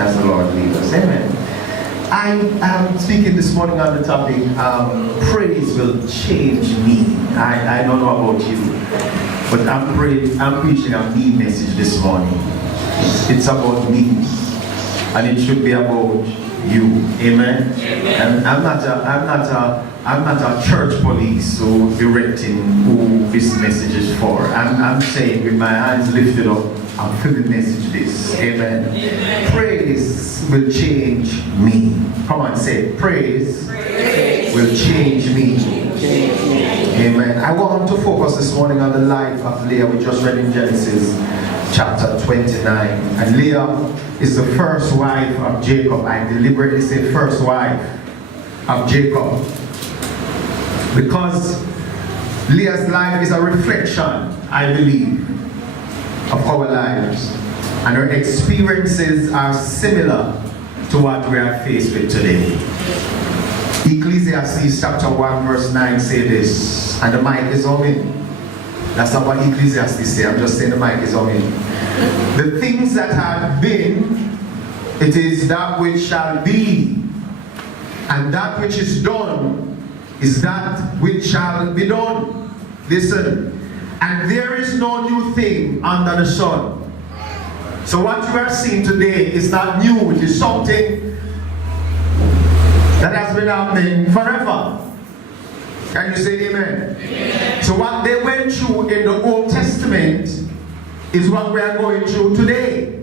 as the Lord leads us. Amen. I am speaking this morning on the topic, praise will change me. I don't know about you, but I'm preaching a me message this morning. It's about me, and it should be about you. Amen. And I'm not a church police who directing who this message is for. I'm saying with my hands lifted up, I'm feeling the message this. Amen. Praise will change me. Come on, say praise will change me. Amen. I want to focus this morning on the life of Leah. We just read in Genesis chapter 29. And Leah is the first wife of Jacob. I deliberately say first wife of Jacob, because Leah's life is a reflection, I believe, of our lives, and her experiences are similar to what we are faced with today. Ecclesiastes chapter 1 verse 9 say this, and the mic is on me. That's not what Ecclesiastes say, I'm just saying the mic is on me. The things that have been, it is that which shall be, and that which is done is that which shall be done. Listen, and there is no new thing under the sun. So what you are seeing today is not new, it is something that has been happening forever. Can you say amen? Amen. So what they went through in the Old Testament is what we are going through today.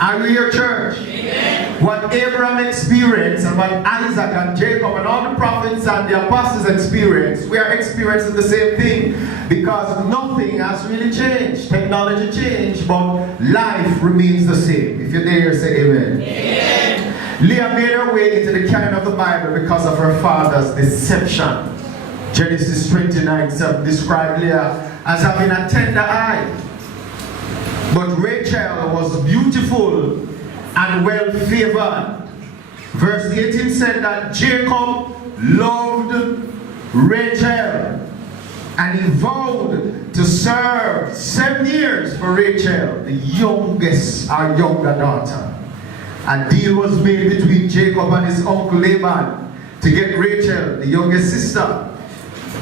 Are you here, church? Amen. What Abraham experienced and what Isaac and Jacob and all the prophets and the apostles experienced, we are experiencing the same thing, because nothing has really changed. Technology changed, but life remains the same. If you're there, say amen. Amen. Leah made her way into the canon of the Bible because of her father's deception. Genesis 29:7 described Leah as having a tender eye. But Rachel was beautiful and well favored. Verse 18 said that Jacob loved Rachel, and he vowed to serve 7 years for Rachel, the youngest or younger daughter. A deal was made between Jacob and his uncle Laban to get Rachel, the youngest sister.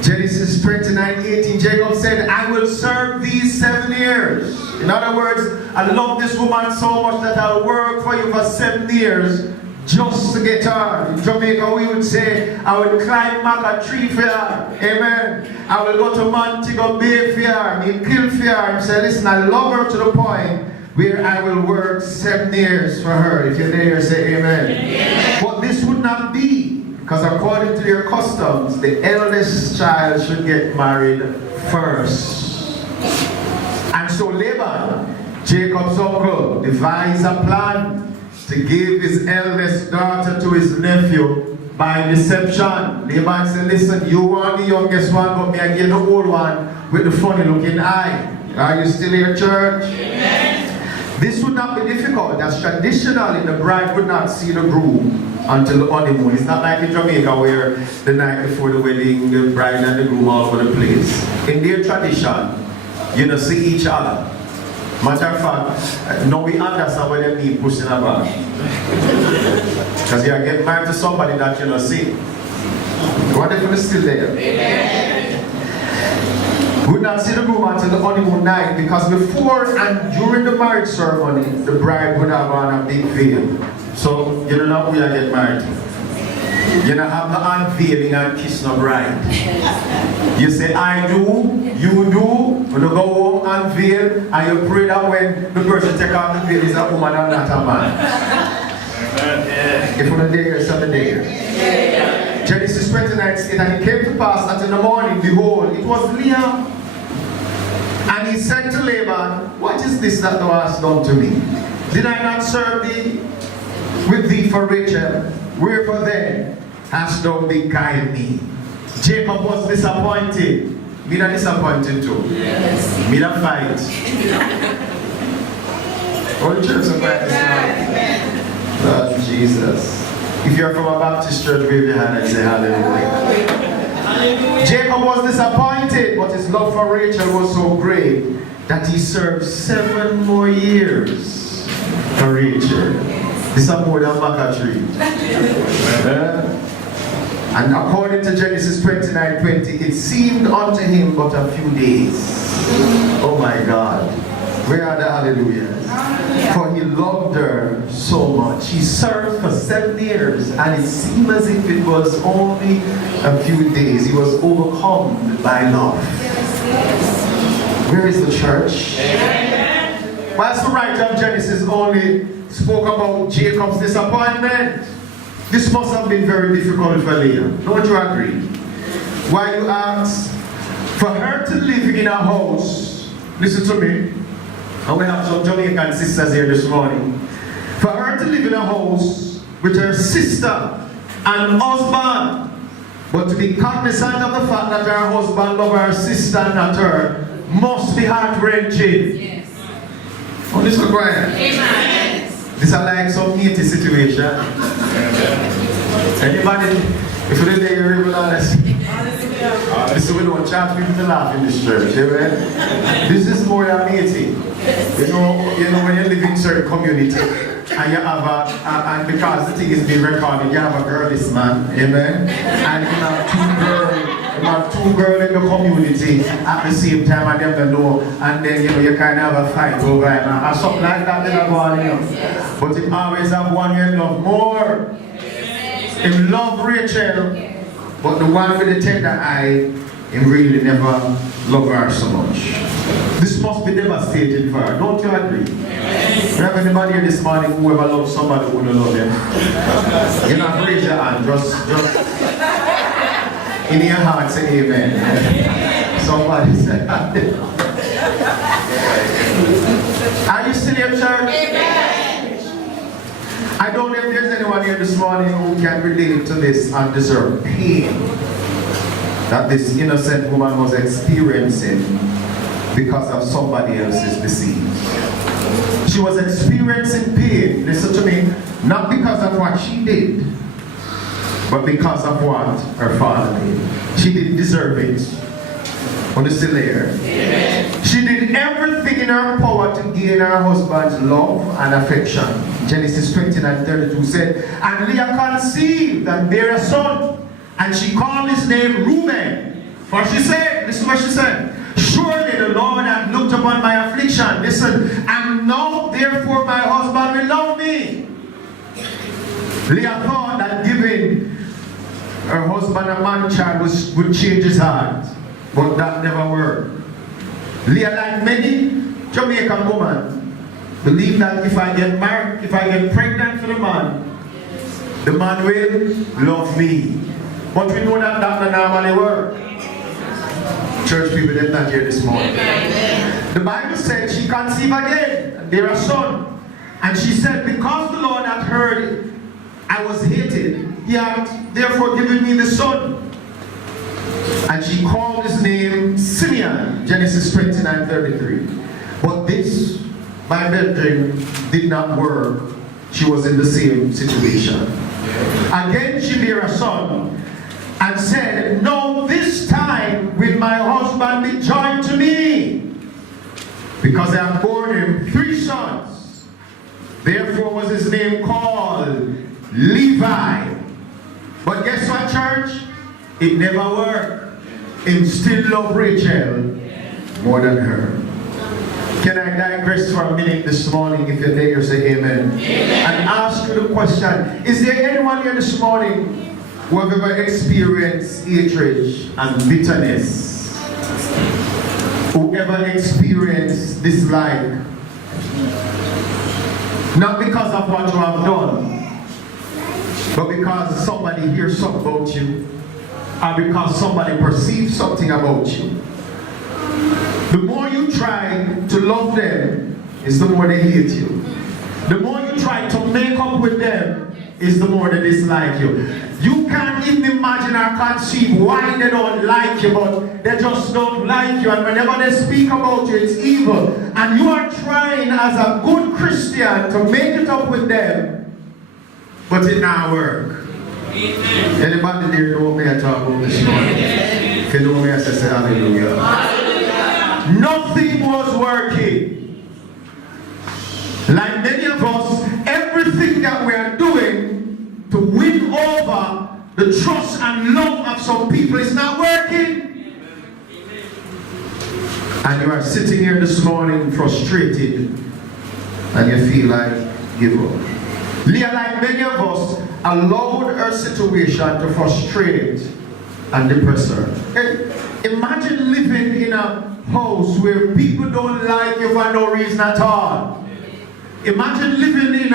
Genesis 29:18, Jacob said, I will serve these 7 years. In other words, I love this woman so much that I'll work for you for 7 years just to get her. In Jamaica we would say, I will climb back a tree for her. Amen. I will go to Montego Bay for her. He'll kill for her. And say, listen, I love her to the point where I will work 7 years for her. If you're there, say amen. Amen. But this would not be, because according to their customs, the eldest child should get married first. And so Laban, Jacob's uncle, devised a plan to give his eldest daughter to his nephew by deception. Laban said, listen, you want the youngest one, but me I get the old one with the funny looking eye. Are you still here, church? Amen. This would not be difficult, as traditionally the bride would not see the groom until the honeymoon. It's not like in Jamaica where the night before the wedding, the bride and the groom all over the place. In their tradition, you don't see each other. Matter of fact, no, we understand what they mean pushing about. Because you are getting married to somebody that you don't see. What if you're still there? Amen. We would not see the groom until the honeymoon night, because before and during the marriage ceremony, the bride would have on a big veil. So you don't know who you get married to. You don't have no unveiling and kiss no bride. You say, I do, you do, when you go home unveil, and you pray that when the person take off the veil is a woman and not a man. If you're not there, you're 7 days. Genesis 29 states, and it came to pass that in the morning, behold, it was Leah. And he said to Laban, what is this that thou hast done to me? Did I not serve thee with thee for Rachel? Wherefore then hast thou beguiled me? Jacob was disappointed. Me not disappointed too. Yes. Me not fight. All the church of Christ. Lord Jesus. If you're from a Baptist church, wave your hand and say hallelujah. Jacob was disappointed, but his love for Rachel was so great that he served 7 more years. for Rachel. This is more than maca tree. And according to Genesis 29:20, it seemed unto him but a few days. Oh my God. Where are the hallelujahs? For he loved her so much. He served for 7 years, and it seemed as if it was only a few days. He was overcome by love. Where is the church? Whilst the writer of Genesis only spoke about Jacob's disappointment, this must have been very difficult for Leah. Don't you agree? Why you ask? For her to live in a house, listen to me, and we have some Jamaican sisters here this morning. For her to live in a house with her sister and husband, but to be cognizant of the fact that her husband loves her sister and not her, must be heart-wrenching. Yes. Oh, this is quiet. Amen. This is like some meaty situation. Anybody, if you didn't hear it, honest. This is we don't charge people to laugh in this church, amen? This is more than meaty. You know when you live in certain community and you have and because the thing is being recorded, you have a girlish man, amen? And you have two girls in the community at the same time and them know, and then you kind of have a fight over it and something like that, they go on, But you always have one you love more. You love Rachel, but the one with the tender eye, he really never loved her so much. This must be devastating for her. Don't you agree? Yes. Have anybody here this morning who ever loved somebody who don't love them? You know, raise your hand. Just in your heart say amen. Somebody said are you still here, church? Amen. I don't know if there's anyone here this morning who can relate to this undeserved pain that this innocent woman was experiencing because of somebody else's deceit. She was experiencing pain, listen to me, not because of what she did, but because of what her father did. She didn't deserve it. On the still there. Amen. She did everything in her power to gain her husband's love and affection. Genesis 29:32 said, and Leah conceived and bare a son, and she called his name Reuben. For she said, listen what she said, surely the Lord hath looked upon my affliction. Listen, and now therefore my husband will love me. Leah thought that giving her husband a man child would change his heart. But that never worked. Leah, like many Jamaican women, believe that if I get married, if I get pregnant for the man will love me. But we know that that normally works. Church people, they're not here this morning. The Bible said she conceived again, and bare a son. And she said, because the Lord had heard I was hated, he had therefore given me the son. And she called his name Simeon, Genesis 29:33. But this, my brethren, did not work. She was in the same situation. Again she bare a son, and said, no, this time will my husband be joined to me, because I have borne him 3 sons. Therefore was his name called Levi. But guess what, church? It never worked. Him still love Rachel more than her. Can I digress for a minute this morning? If you're there, say amen. Amen. And ask you the question, is there anyone here this morning who have ever experienced hatred and bitterness? Who ever experienced dislike? Not because of what you have done, but because somebody hears something about you, or because somebody perceives something about you. The more you try to love them, is the more they hate you. The more you try to make up with them, is the more they dislike you. You can't even imagine or conceive why they don't like you, but they just don't like you. And whenever they speak about you, it's evil. And you are trying as a good Christian to make it up with them, but it not work. Amen. Anybody there know what I talk about this morning? If you know me, I say hallelujah. Hallelujah. Nothing was working. Like many of us, everything that we are doing to win over the trust and love of some people is not working. And you are sitting here this morning frustrated and you feel like give up. Leah, like many of us, allowed her situation to frustrate and depress her. Hey, imagine living in a house where people don't like you for no reason at all. Imagine living in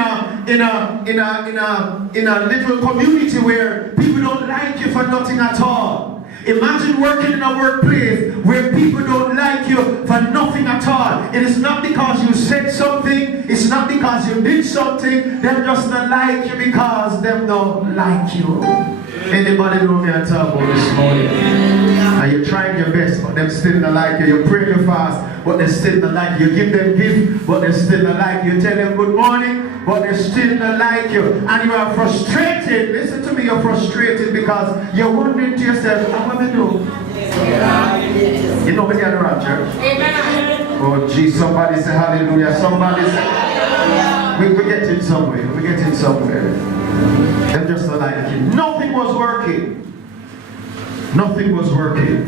a little community where people don't like you for nothing at all. Imagine working in a workplace where people don't like you for nothing at all. It is not because you said something, it's not because you did something, them just don't like you because them don't like you. Anybody know me at all about this morning? And you're trying your best, but them still don't like you. You pray your fast, but they still don't like you. You give them gift, but they still don't like you. You tell them good morning, but they still don't like you. And you are frustrated. Listen to me, you're frustrated because you're wondering to yourself, how am I doing? You know when you're around church? Amen. Oh geez, somebody say hallelujah. Somebody say, we're getting somewhere. We're getting somewhere. Them just don't like it. Nothing was working. Nothing was working.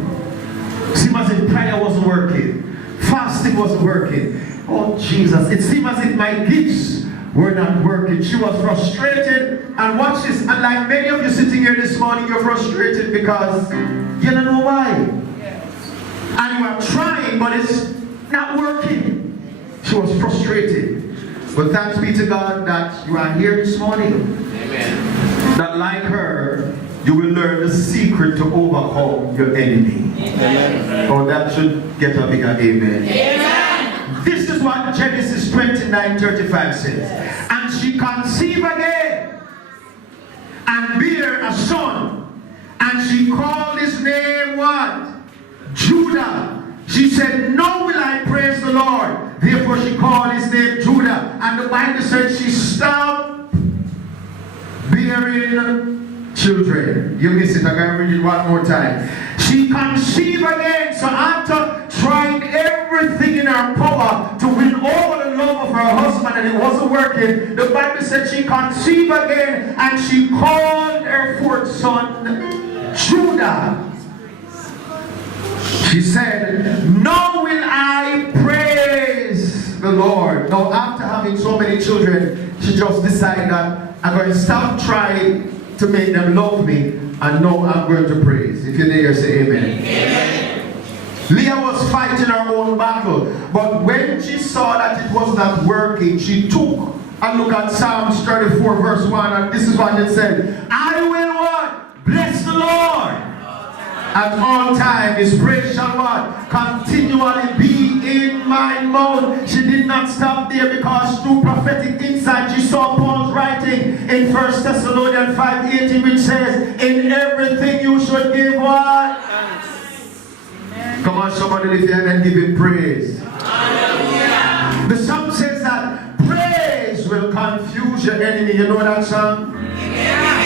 Seemed as if prayer wasn't working. Fasting wasn't working. Oh Jesus, it seemed as if my gifts were not working. She was frustrated. And watch this. And like many of you sitting here this morning, you're frustrated because you don't know why. And you are trying, but it's not working. She was frustrated. But thanks be to God that you are here this morning. Amen. That like her, you will learn the secret to overcome your enemy. Amen. Oh, that should get a bigger amen. Amen. This is what Genesis 29:35 says. And she conceived again and bare a son. And she called his name what? Judah. She said, "No will I praise the Lord." Therefore she called his name Judah. And the Bible said she stopped bearing children. You miss it. I'm going to read it one more time. She conceived again. So after trying everything in her power to win over the love of her husband and it wasn't working, the Bible said she conceived again and she called her fourth son Judah. She said, "No will I praise the Lord." Now after having so many children, she just decided that I'm going to stop trying to make them love me, and now I'm going to praise. If you're there, say amen. Amen. Leah was fighting her own battle, but when she saw that it was not working, she took and looked at Psalms 34 verse 1, and this is what it said. I will what? Bless the Lord. At all times, his praise shall what? Continually be in my mouth. She did not stop there because through prophetic insight, she saw Paul's writing in 1 Thessalonians 5:18, which says, in everything you should give what? Amen. Come on, somebody lift your hand and give him praise. Hallelujah. The song says that praise will confuse your enemy. You know that song?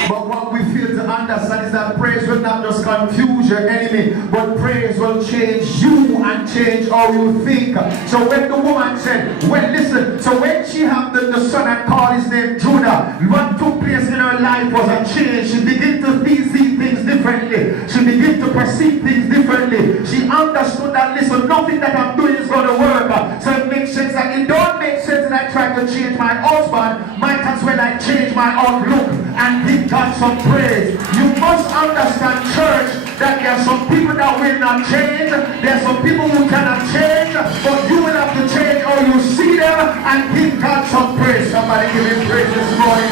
But what we fail to understand is that praise will not just confuse your enemy, but praise will change you and change how you think. So when the woman said, well listen, so when she had the son and called his name Judah, what took place in her life was a change. She began to see things differently. She began to perceive things differently. She understood that, listen, nothing that I'm doing is going to work. So it makes sense that it don't make sense that I try to change my husband. Might as well I change my outlook and give God some praise. You must understand, church, that there are some people that will not change. There are some people who cannot change, but you will have to change how you see them and give God some praise. Somebody give him praise this morning.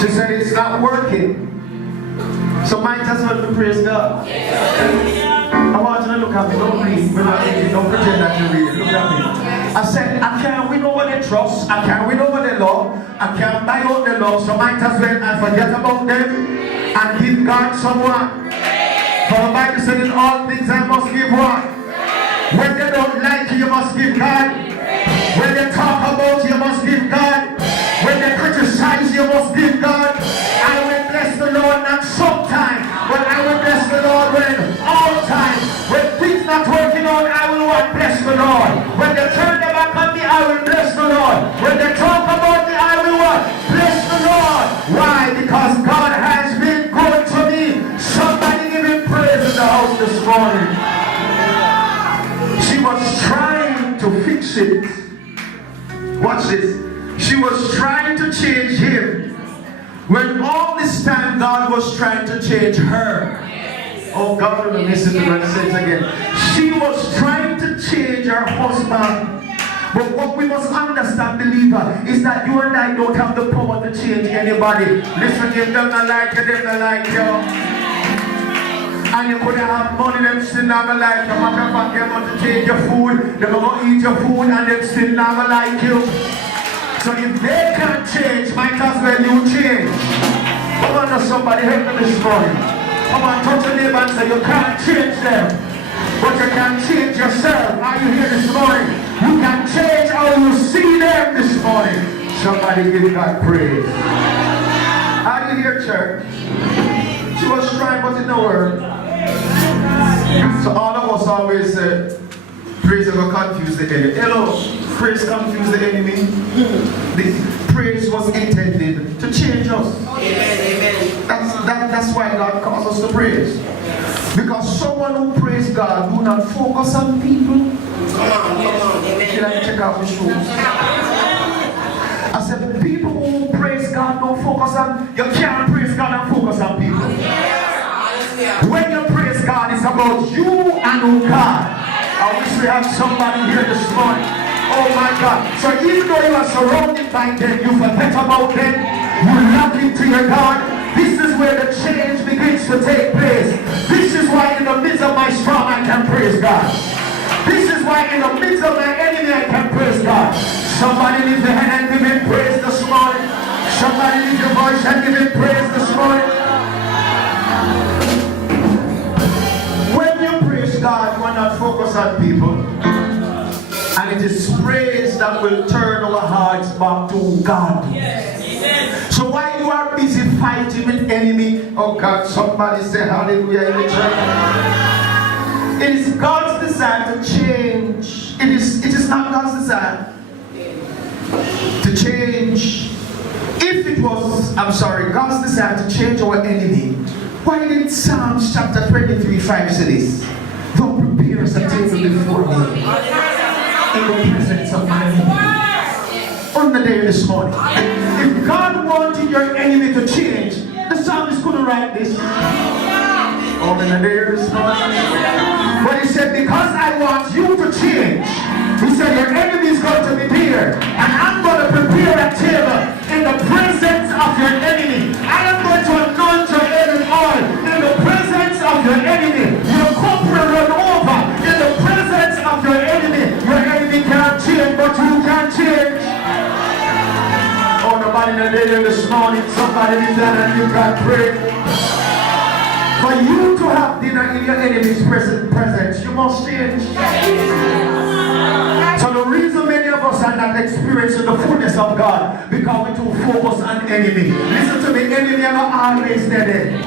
She said it's not working. So might as well to praise God. I want you to look at me. Don't read. We're not reading. Don't pretend that you read. Look at me. I said, I can't win over the trust. I can't win over the law. I can't buy out the law. So might as well I forget about them and give God someone. For the Bible said in all things I must give what? When they don't like you, you must give God. When they talk about you, you must give God. When they criticize you, you must give God. I will bless the Lord not sometime, but I will bless the Lord when all time. When things not working out, I will what? Bless the Lord. When they turn their back on me, I will bless the Lord. watch this. She was trying to change him when all this time God was trying to change her. Oh, God, let me listen to what I say it again. She was trying to change her husband. But what we must understand, believer, is that you and I don't have the power to change anybody. Listen, if them not like you, them not like you. And you could have money, them still never like you. Matter of fact, they're going to take your food, they're going to eat your food, and them still never like you. So if they can't change, might as well you change. Come on, somebody help me this morning. Come on, touch your neighbor and say, you can't change them, but you can change yourself. Are you here this morning? You can change how you see them this morning. Somebody give God praise. Are you here, church? She was trying, but it didn't work. So all of us always say, praise will confuse the enemy. Hello, praise confuse the enemy. The praise was intended to change us. Amen. That's why God calls us to praise. Because someone who praise God do not focus on people. Come on. Amen. Can I check out the shoes? I said the people who praise God don't focus on. You can't praise God and focus on people. When you praise God, it's about you and God. I wish we had somebody here this morning. Oh my God. So even though you are surrounded by them, you forget about them, you lock into your God. This is where the change begins to take place. This is why in the midst of my storm I can praise God. This is why in the midst of my enemy I can praise God. Somebody lift your hand and give him praise this morning. Somebody lift your voice and give him praise this morning. When you praise God, you are not focused on people. And it is praise that will turn our hearts back to God. So while you are busy fighting with enemy, oh God, somebody say hallelujah in the church. It is God's desire to change. It is not God's desire to change. If it was, God's desire to change our enemy, why did Psalms chapter 23:5 say this? Thou preparest a table before me in the presence of my enemy. On the day this morning, if God wanted your enemy to change, the psalmist couldn't write this. On the day this morning. But he said, because I want you to change, he said, your enemy is going to be there, and I'm going to prepare a table in the presence of your enemy. I am going to anoint your head with oil in the presence of your enemy. Your cup will run over in the presence of your enemy. Your enemy can't change, but you can change. Oh, nobody in the day this morning, somebody in there and you can pray. For you to have dinner in your enemy's presence, you must change. So the reason many of us are not experiencing the fullness of God, because we too focus on enemy. Listen to me, enemy are always there.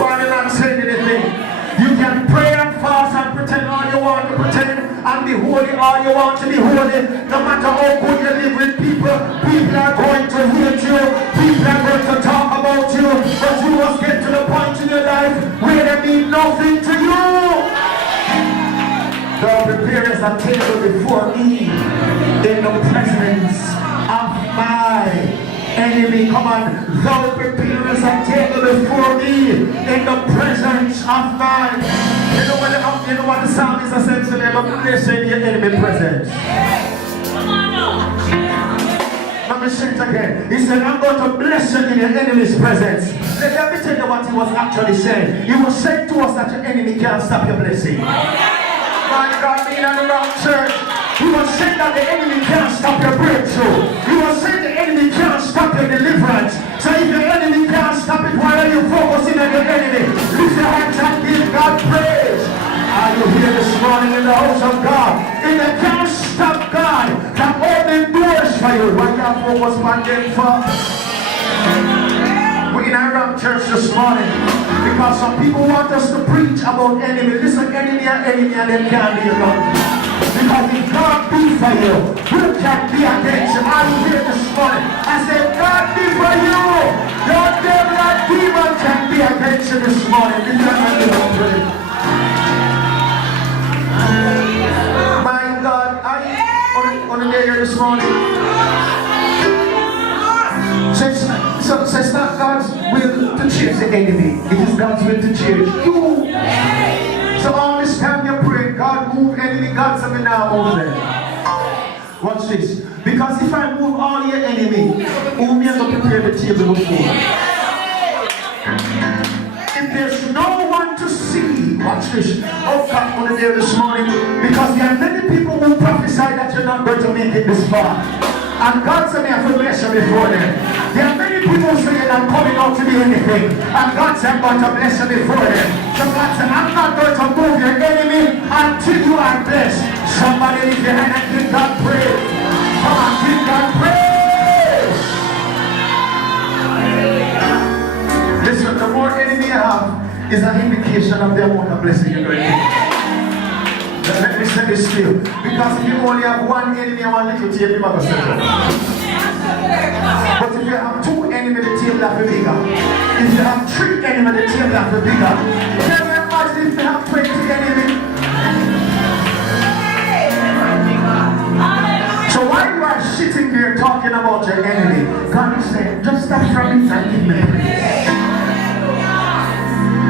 Why are you not saying anything? You can pray and fast and pretend all you want to pretend and be holy all you want to be holy. No matter how good you live with people, people are going to hate you, people are going to talk about you, but you must get to the point in your life where they mean nothing to you. Thou preparest a table before me in the presence of my enemy. Come on. Thou preparest a table before me in the presence of my. You know what the psalmist says to them? I'm placing your enemy presence. Let me say it again. He said, I'm going to bless you in your enemy's presence. Let me tell you what he was actually saying. He was saying to us that your enemy can't stop your blessing. My God, being on the wrong church. He was saying that the enemy can't stop your breakthrough. He was saying the enemy can't stop your deliverance. So if your enemy can't stop it, why are you focusing on your enemy? Lift your hands and give God praise. Are you here this morning in the house of God? If they can't stop God from opening doors for you, why you have focus on them for? We're in our wrong church this morning because some people want us to preach about enemy. Listen, enemy and them can't be alone. Because if God be for you, who can be against you? Are you here this morning? I said, God be for you. Your devil and demon can be against you this morning. My God, on the day here this morning. morning? So it's not God's will to change the enemy. It is God's will to change you. So all this time you pray, God move enemy, God something now move them. Watch this. Because if I move all your enemy, who me going to prepare the table before? If there's no one to see, watch this. Oh God, on the day this morning, because there are many people who prophesy that you're not going to make it this far. And God said, I have to bless you before them. There are many people saying I'm coming out to do anything. And God said, I'm going to bless you before them. So God said, I'm not going to move your enemy until you are blessed. Somebody lift your hand and give God praise. Come on, give God praise. Listen, the more enemy you have is an indication of the amount of blessing you're going to get. Let me say this to you. Because if you only have one enemy and one little tape, you're going to settle. But if you have two enemies, the tape will be bigger. If you have three enemies, the tape will be bigger. Can you imagine if you have 20 enemies? So while you are sitting there talking about your enemy, God is saying, just stop from it and give me praise.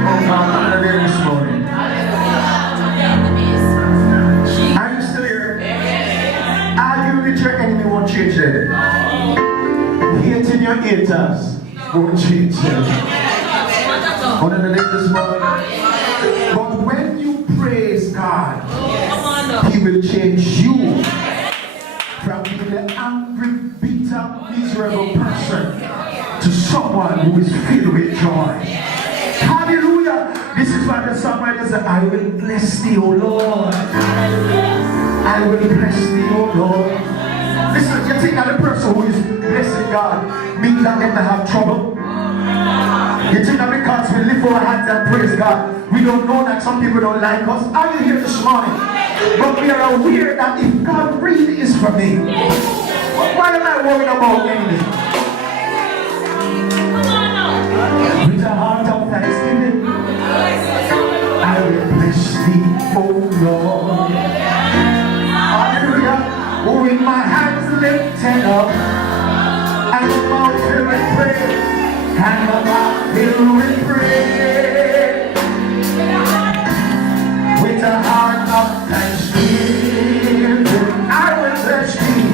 Oh God, I'm there this morning. Are you still here? Arguing with your enemy won't change it. Hating your haters won't change it. On the day this morning. But when you praise God, He will change you from being an angry, bitter, miserable person to someone who is filled with joy. Hallelujah. This is why the songwriter said, I will bless thee, O Lord. I will bless thee, O Lord. Listen, you think that the person who is blessing God means that they have trouble? You think that because we lift our hands and praise God, we don't know that some people don't like us? Are you here this morning? But we are aware that if God really is for me, why am I worried about anything? With a heart of thanksgiving, I will bless thee, O Lord. Hallelujah. With my hands lifted up, and the mouth filled with praise, and the mouth filled with praise, with a heart of thanksgiving, I will bless thee,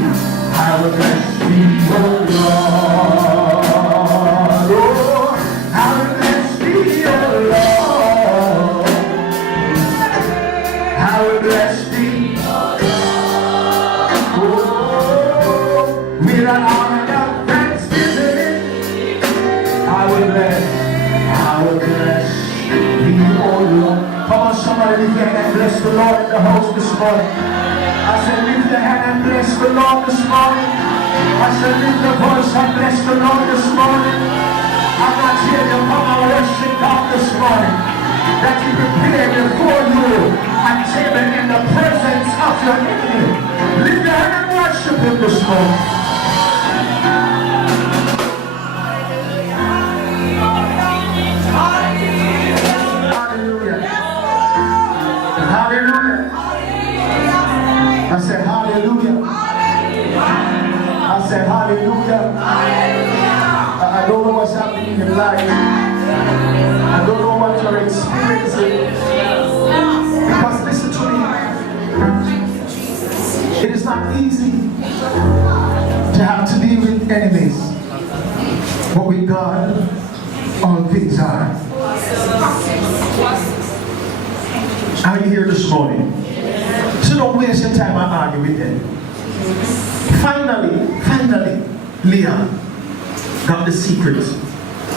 I will bless thee, O Lord. Somebody lift your hand and bless the Lord in the house this morning. I said lift your hand and bless the Lord this morning. I said lift your voice and bless the Lord this morning. I'm not here to come and worship God this morning. That He prepared before you a table in the presence of your enemy. Lift your hand and worship Him this morning. Hallelujah. I said hallelujah. I said hallelujah. I don't know what's happening in your life. I don't know what you're experiencing. Because listen to me. It is not easy to have to deal with enemies. But with God, all things are. Are you here this morning? So don't waste your time and argue with them. Finally, Leah got the secret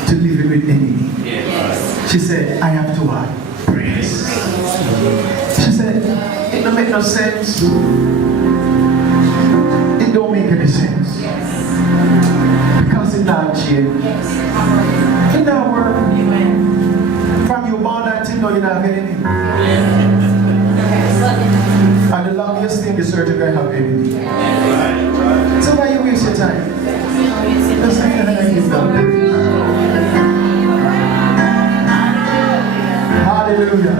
to living with enemy. Yes. She said, I have to what? Praise. She said, it don't make no sense. It don't make any sense. Because it not change. It not work. From you born until now, you don't have anything. And the longest thing is certain guy have anything. So why you waste your time? Just like that give God praise. Hallelujah.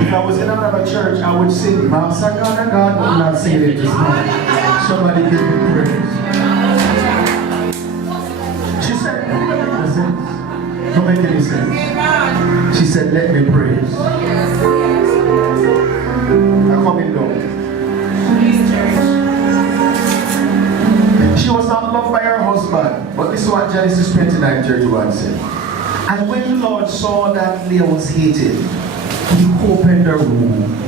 If I was in another church, I would sing. Pastor God, God will not say it this morning. Somebody give me praise. She said, don't make any sense. Don't make any sense. She said, let me praise. I'm coming down. She was not loved by her husband. But this is what Genesis 29:31 said. And when the Lord saw that Leah was hated, he opened her womb.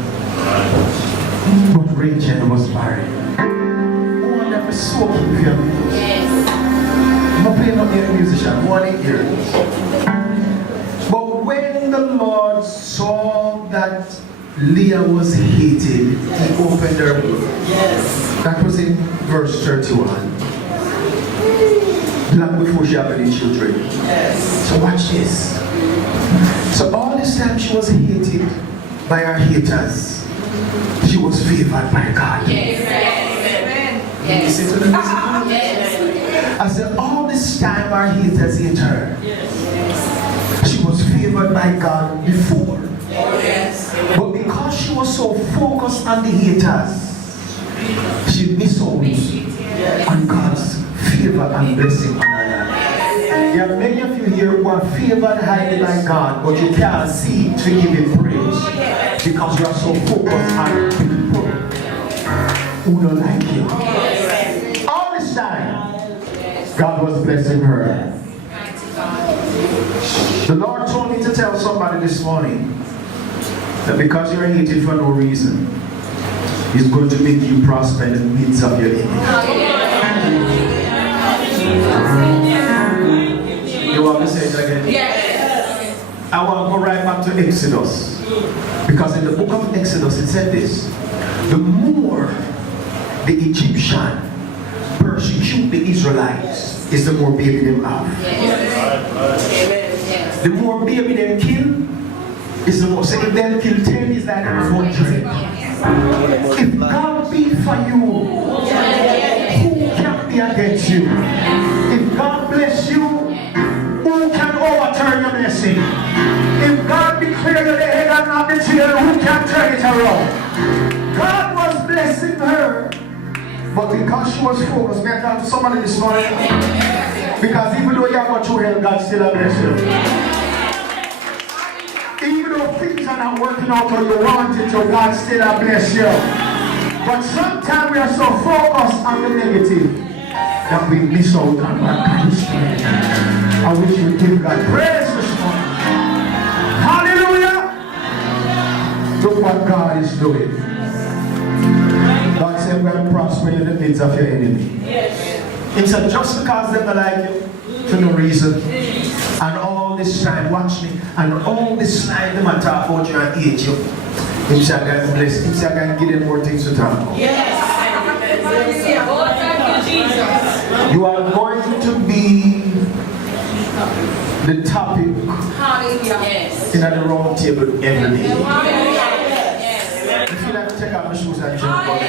But Rachel was barren. Oh, I never saw him here. Yes. I'm not playing up here musician. One ear. But when the Lord saw that Leah was hated, he opened her womb. Yes. That was in verse 31. Long before she had any children. Yes. So watch this. So all this time she was hated by her haters. She was favored by God. Yes. Yes. Listen to the music. Yes. I said all this time our haters hate her. Yes. She was favored by God before. Yes. But because she was so focused on the haters, she missed out on God's favor and blessing on her life. There are many of you here who are favored highly by God, but you can't see to give him praise because you are so focused on people who don't like you. All this time, God was blessing her. The Lord told me to tell somebody this morning that because you're hated for no reason, he's going to make you prosper in the midst of your enemy. You want me to say it again? Yes. I want to go right back to Exodus. Because in the book of Exodus it said this. The more the Egyptian persecute the Israelites is the more baby them have. Yes. The more baby them kill is the more. So if they kill 10 is like 100. If God be for you, who can be against you? If God bless you, who can overturn your blessing? If God declare the head and not the tail, who can turn it around? God was blessing her, but because she was focused, may I talk to somebody this morning? Because even though you have got through hell, God still bless you. Even though things are not working out or you want it to, God still bless you. But sometimes we are so focused on the negative that we miss out on what God is doing. I wish you would give God praise this morning. Hallelujah! Look what God is doing. God said we're going to prosper in the midst of your enemy. He said just because they don't like you for no reason. And all this time, watch me, and all this time they might talk about you and hate you. He said God bless. He said God give them more things to talk about. Yes. You are going to be the topic in the round table every day. If you like to take out my shoes and jump on the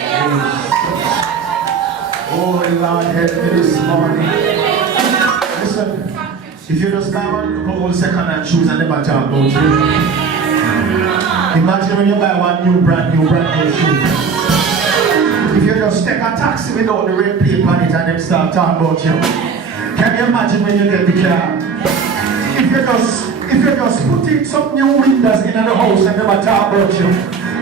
oh Lord, help me this morning. Listen, if you just come and come on second-hand shoes and never talk about you. Imagine when you buy one brand new shoe. If you just take a taxi without the red plate on it and them start talking about you. Can you imagine when you get the car? If you just put in some new windows in the house and never talk about you.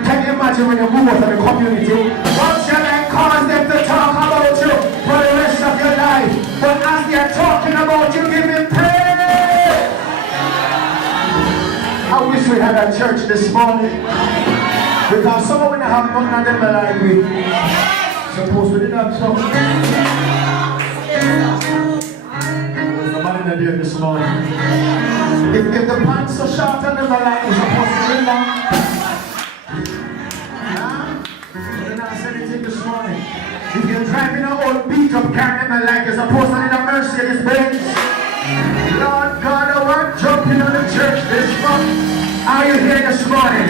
Can you imagine when you move out of the community? Once you like cause them to talk about you for the rest of your life. But as they are talking about you, give them praise. I wish we had a church this morning. Because some of them have none of them like me. Suppose we didn't have some. There's nobody in there this morning. If the pants are short and them like me, suppose we didn't have. This morning. If you're driving an old beat up car and like you're supposed to need a Mercedes Benz. Lord God, I want jumping on the church this month. Are you here this morning?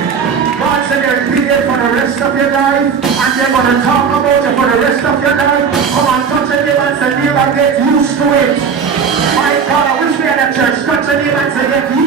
God said they'll be there for the rest of your life and they're going to talk about it for the rest of your life. Come on, touch a neighbor and say, neighbor, get used to it. My God, I wish we had a church. Touch a neighbor and say, get used